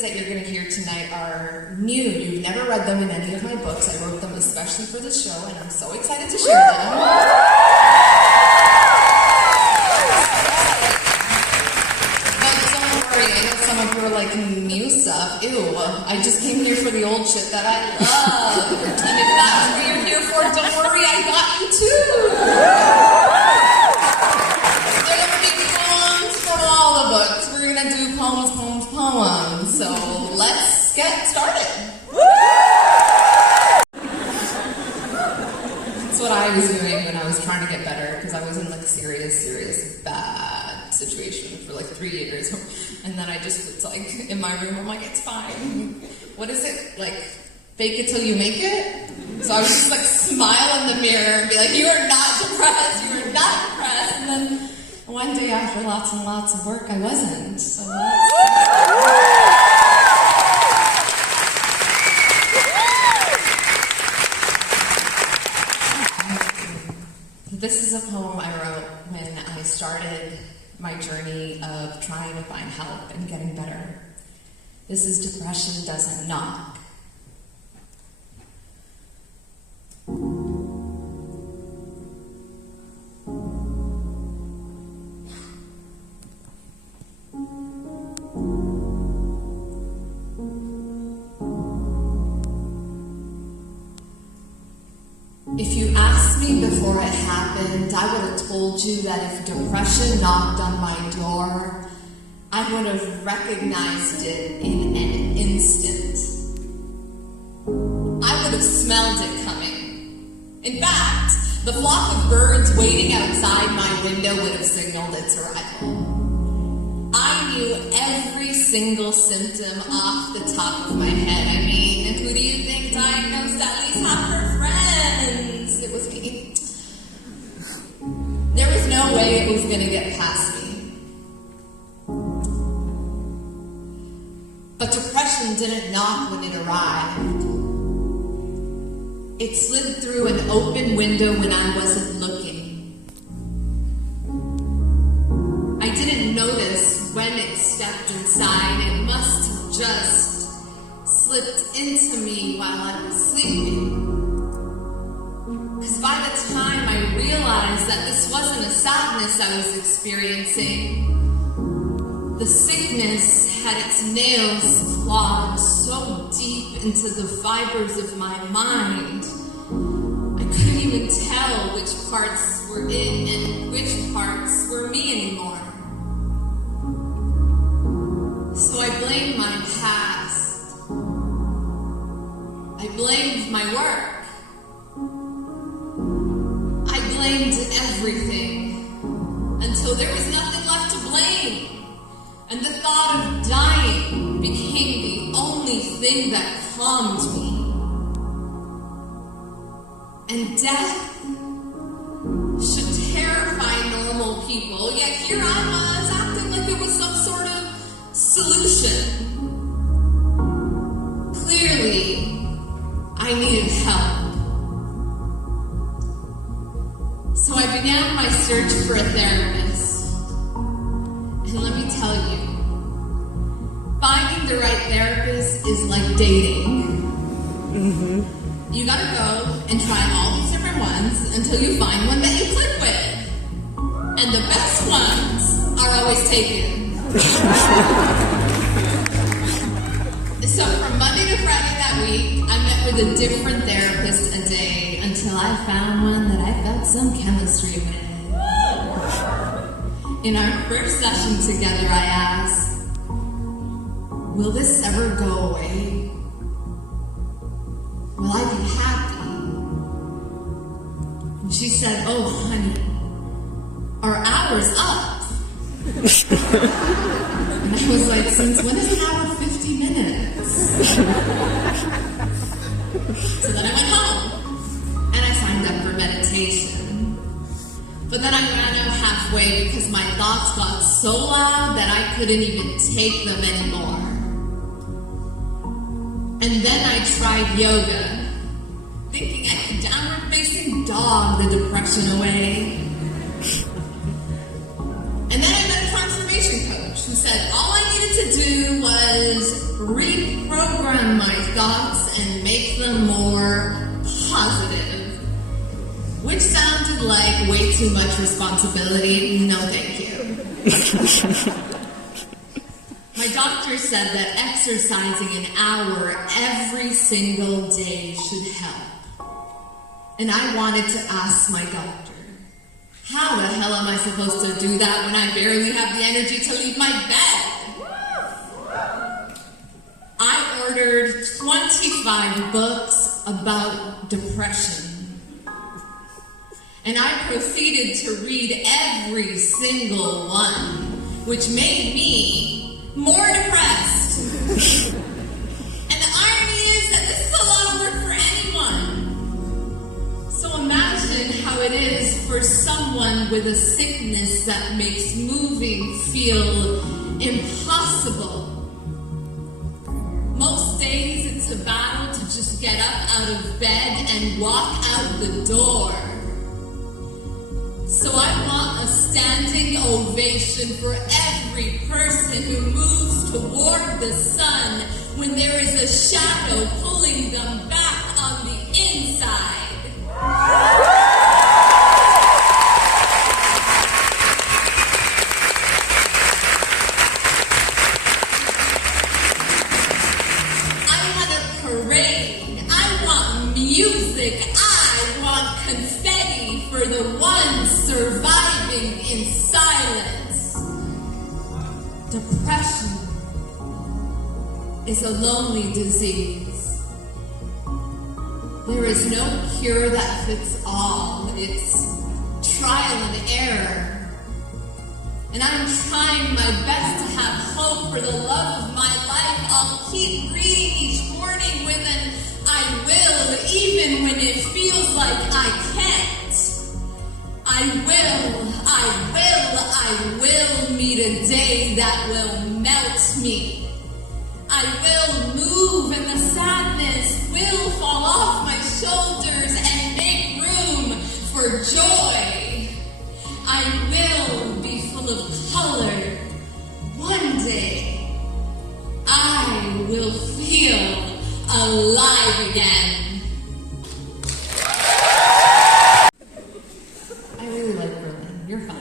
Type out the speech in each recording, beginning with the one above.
pieces that you're going to hear tonight are new. You've never read them in any of my books. I wrote them especially for the show, and I'm so excited to share them. But don't worry, I know some of you are like, new stuff. Ew, I just came here for the old shit that I love. And if that's what you're here for, don't worry, I got you too. There are going to be poems from all the books. We're going to do poems. So let's get started. That's what I was doing when I was trying to get better, because I was in like serious bad situation for like 3 years. And then I just was like in my room, I'm like, it's fine. What is it? Like, fake it till you make it? So I was just like smile in the mirror and be like, you are not depressed, you are not depressed. And then one day after lots and lots of work, I wasn't. So this is a poem I wrote when I started my journey of trying to find help and getting better. This is Depression Doesn't Knock. If you asked me before it happened, I would have told you that if depression knocked on my door, I would have recognized it in an instant. I would have smelled it coming. In fact, the flock of birds waiting outside my window would have signaled its arrival. I knew every single symptom off the top of my head. I mean, who do you think diagnosed at least half her friends? It was me. There was no way it was going to get past me. But depression didn't knock when it arrived. It slid through an open window when I wasn't looking. I didn't notice when it stepped inside. It must have just slipped into me while I was sleeping. Because by the time I realized that this wasn't a sadness I was experiencing, the sickness had its nails clawed so deep into the fibers of my mind, I couldn't even tell which parts were it and which parts were me anymore. So I blamed my past. I blamed my work. I blamed everything until there was nothing left to blame. And the thought of dying became the only thing that calmed me. And death should terrify normal people, yet here I was acting like it was some sort of solution. Clearly, I needed help. So I began my search for a therapist. And let me tell you, finding the right therapist is like dating. Mm-hmm. You gotta go and try all these different ones until you find one that you click with. And the best ones are always taken. So from Monday to Friday that week, I met with a different therapist a day until I found one that I felt some chemistry with. In our first session together, I asked, will this ever go away? Will I be happy? And she said, oh, honey, our hour's up. And I was like, since when is an hour 50 minutes? So then I went home, and I signed up for meditation. But then I ran out halfway because my thoughts got so loud that I couldn't even take them anymore. And then I tried yoga, thinking I could downward facing dog the depression away. And then I met a transformation coach who said all I needed to do was reprogram my thoughts and make them more positive. Which sounded like way too much responsibility. No, thank you. My doctor said that exercising an hour every single day should help. And I wanted to ask my doctor, how the hell am I supposed to do that when I barely have the energy to leave my bed? I ordered 25 books about depression. And I proceeded to read every single one, which made me more depressed. And the irony is that this is a lot of work for anyone. So imagine how it is for someone with a sickness that makes moving feel impossible. Most days it's a battle to just get up out of bed and walk out the door. So I want a standing ovation for every person who moves toward the sun when there is a shadow pulling them back on the inside. I want a parade. I want music. I want confetti for the ones surviving in silence. Depression is a lonely disease. There is no cure that fits all. It's trial and error. And I'm trying my best to have hope for the love of my life. I'll keep reading each morning with an I will, even when it feels like I can't. I will meet a day that will melt me. I will move and the sadness will fall off my shoulders and make room for joy. I will be full of color. One day, I will feel alive again. I really like Berlin. You're fine.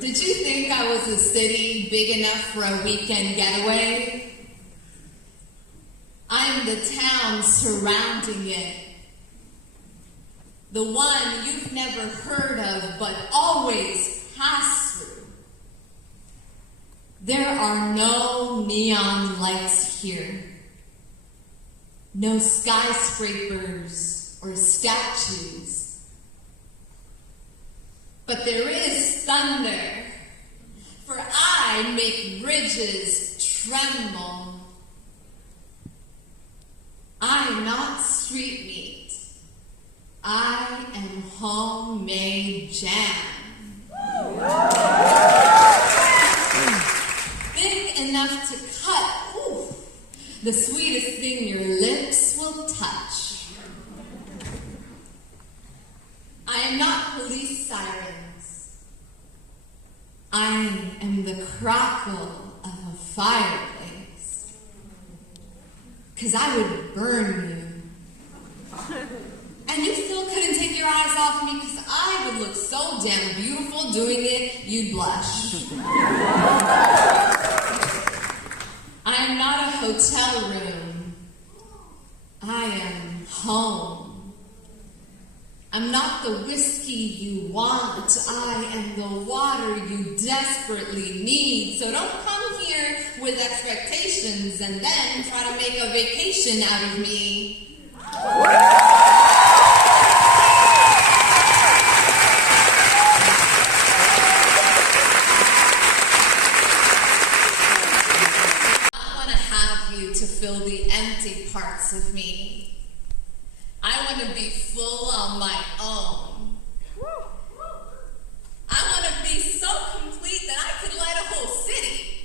Did you think I was a city big enough for a weekend getaway? I'm the town surrounding it. The one you've never heard of but always pass through. There are no neon lights here. No skyscrapers or statues. But there is thunder, for I make bridges tremble. I'm not street meat. I am homemade jam. Thick enough to cut, the sweetest thing your lips will touch. I am not police sirens. I am the crackle of a fireplace. 'Cause I would burn you. And you still couldn't take your eyes off me because I would look so damn beautiful doing it, you'd blush. I am not a hotel room. I am home. I'm not the whiskey you want. I am the water you desperately need. So don't come here with expectations and then try to make a vacation out of me. I want to have you to fill the empty parts of me. I want to be full on my own. I want to be so complete that I could light a whole city.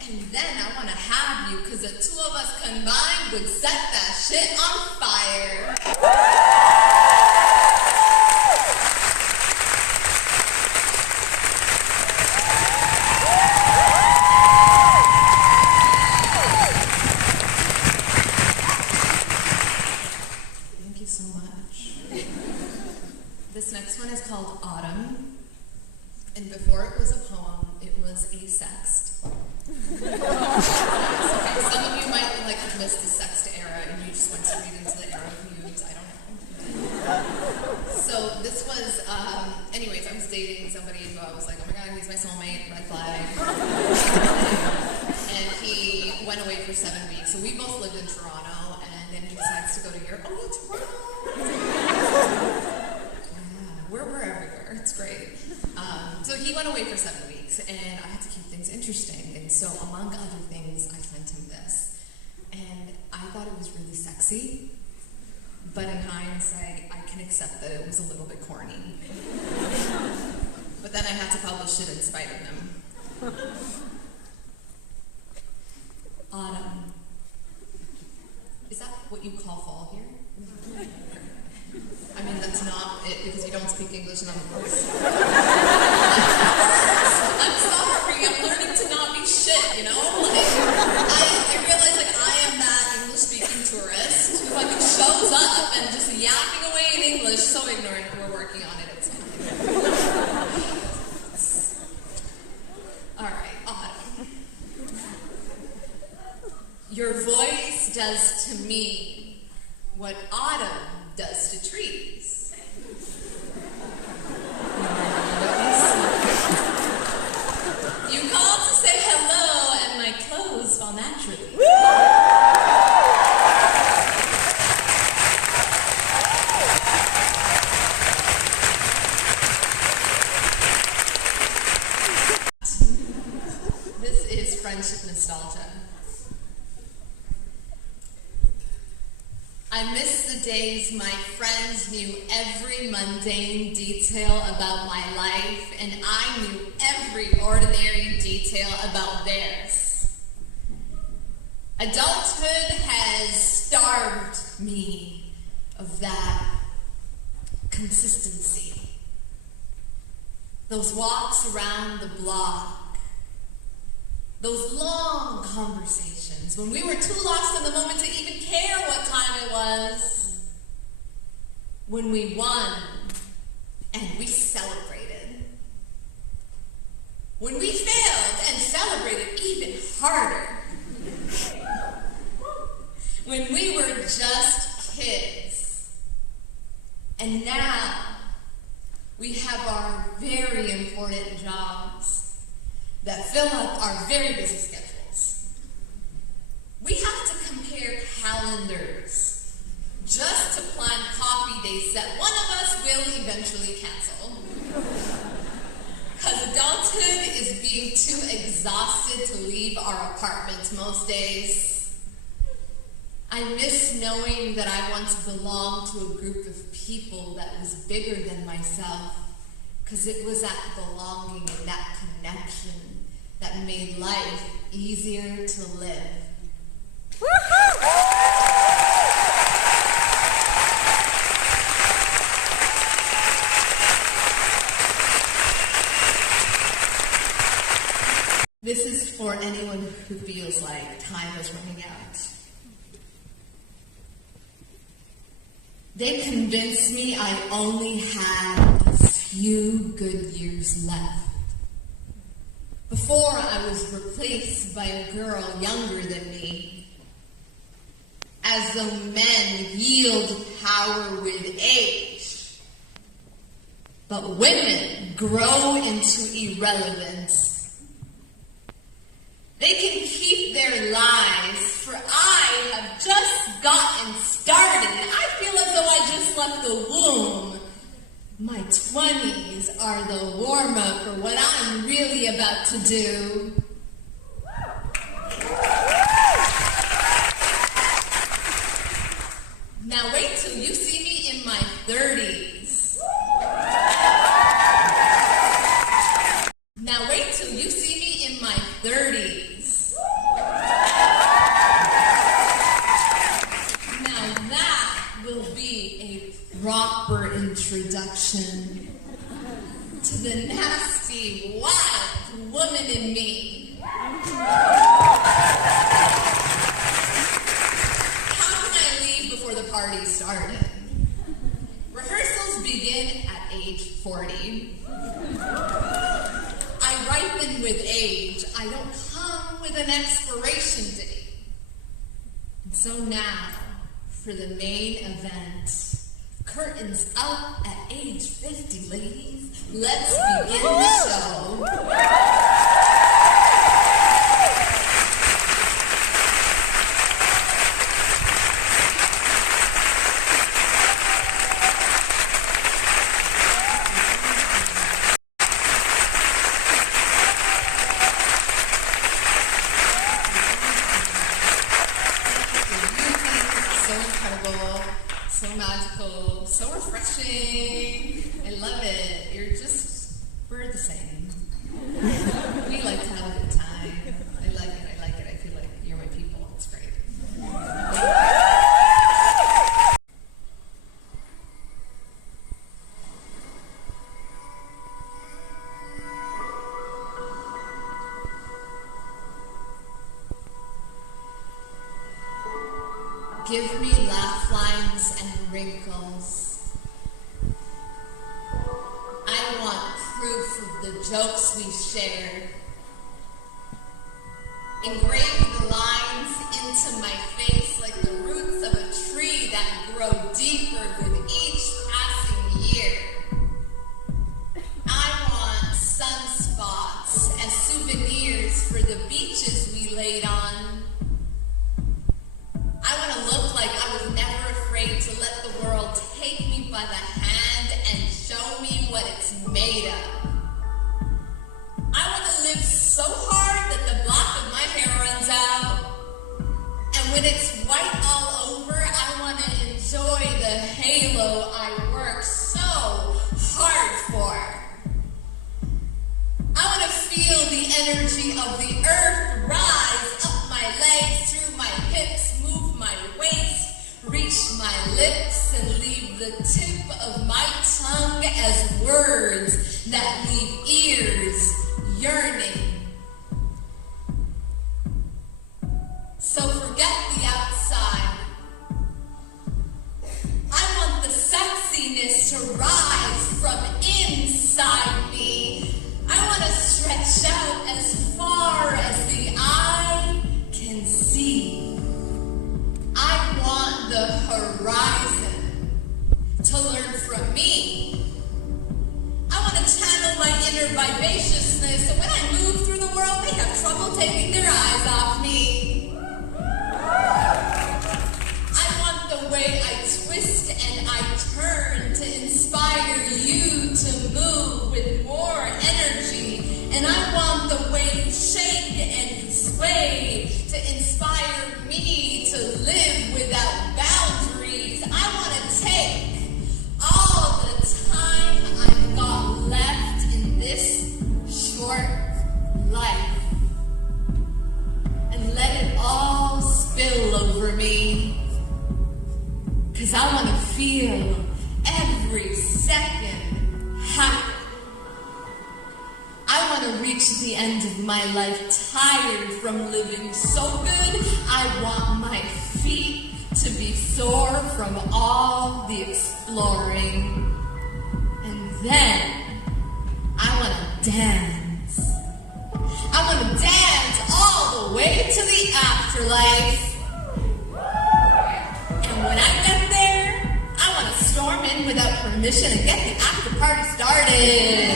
And then I want to have you because the two of us combined would set that shit on fire. called Autumn, and before it was a poem, it was a sext. Okay, some of you might have missed the sext era, and you just went straight into the era of nudes. I don't know. So this was, anyways, I was dating somebody who I was like, oh my god, he's my soulmate, red flag. And he went away for 7 weeks. So we both lived in Toronto, and then he decides to go to Europe. Oh, Toronto! We're everywhere. It's great. So he went away for 7 weeks, and I had to keep things interesting. And so, among other things, I sent him this. And I thought it was really sexy, but in hindsight, I can accept that it was a little bit corny. But then I had to publish it in spite of him. Autumn. Is that what you call fall here? I mean, that's not it, because you don't speak English, and I'm I'm sorry, I'm learning to not be shit, you know? I realize, I am that English-speaking tourist who, shows up and just yapping away in English, so ignorant, we're working on it, it's fine. Alright, Autumn. Your voice does to me what autumn does to trees. You called to say hello, and my clothes fall naturally. This is friendship nostalgia. I miss the days my friends knew every mundane detail about my life, and I knew every ordinary detail about theirs. Adulthood has starved me of that consistency. Those walks around the block, those long conversations when we were too lost in the moment to even care what time it was. When we won and we celebrated. When we failed and celebrated even harder. When we were just kids. And now we have our very important jobs that fill up our very busy schedules. We have to compare calendars just to plan coffee dates that one of us will eventually cancel. Because adulthood is being too exhausted to leave our apartments most days. I miss knowing that I once belonged to a group of people that was bigger than myself, because it was that belonging and that connection that made life easier to live. This is for anyone who feels like time is running out. They convinced me I only had a few good years left before I was replaced by a girl younger than me. As though men yield power with age, but women grow into irrelevance. They can keep their lives, for I have just gotten started, and I feel as though I just left the womb. My 20s are the warm-up for what I'm really about to do. Now wait till you see me in my 30s. Now wait till you see me in my 30s. Now that will be a proper introduction to the nasty, wild woman in me. Before the party started. Rehearsals begin at age 40. I ripen with age. I don't come with an expiration date. And so now, for the main event. Curtains up at age 50, ladies. Let's begin the show. So incredible, so magical, so refreshing. I love it. We're the same. We like to have a good time. I like it. I feel like you're my people. It's great. Give me laugh lines and wrinkles. I want proof of the jokes we shared. Engrave the lines into my face like the roots of a tree that grow deeper with each passing year. I want sunspots as souvenirs for the beaches we laid on. I want to look like I was never afraid to let the world take me by the hand and show me what it's made of. I want to live so hard that the block of my hair runs out. And when it's white all over, I want to enjoy the halo I worked so hard for. I want to feel the energy of the earth rise up my legs, through my hips, move my waist, reach my lips, and leave the tip of my tongue as words that leave ears yearning. So forget the outside. I want the sexiness to rise from inside me. I want to stretch out as far as the eye can see. I want the horizon to learn from me. I want to channel my inner vivaciousness, so when I move through the world, they have trouble taking their eyes off me. I want the way I twist and I turn to inspire you to move with more energy. And I want the way you shake and you sway to inspire me to live without boundaries. I want to take all the time I've got left in this short life and let it all spill over me. 'Cause I want to feel every second happy. I want to reach the end of my life tired from living so good. I want my feet to be sore from all the exploring. And then I want to dance. I want to dance all the way to the afterlife. And when I get there, I want to storm in without permission and get the after party started.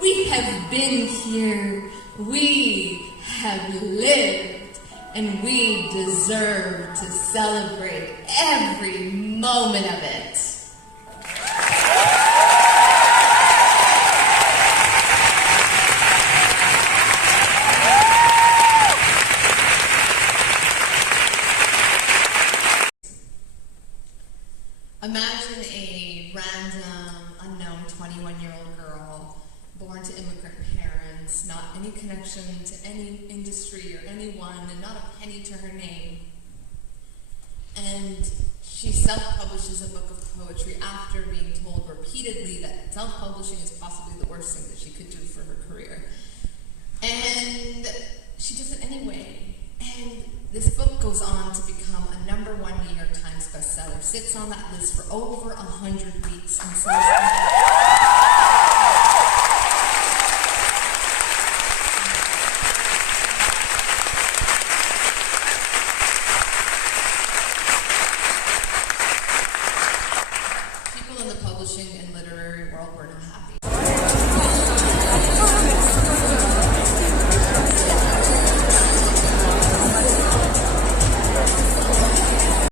We have been here, we have lived, and we deserve to celebrate every moment of it. Imagine a random, unknown 21-year-old girl born to immigrant parents, not any connection to any industry or anyone, and not a penny to her name. And she self-publishes a book of poetry after being told repeatedly that self-publishing is possibly the worst thing that she could do for her career. And she does it anyway. And this book goes on to become a #1 bestseller, sits on that list for over 100 weeks and says, people in the publishing and literary world weren't happy.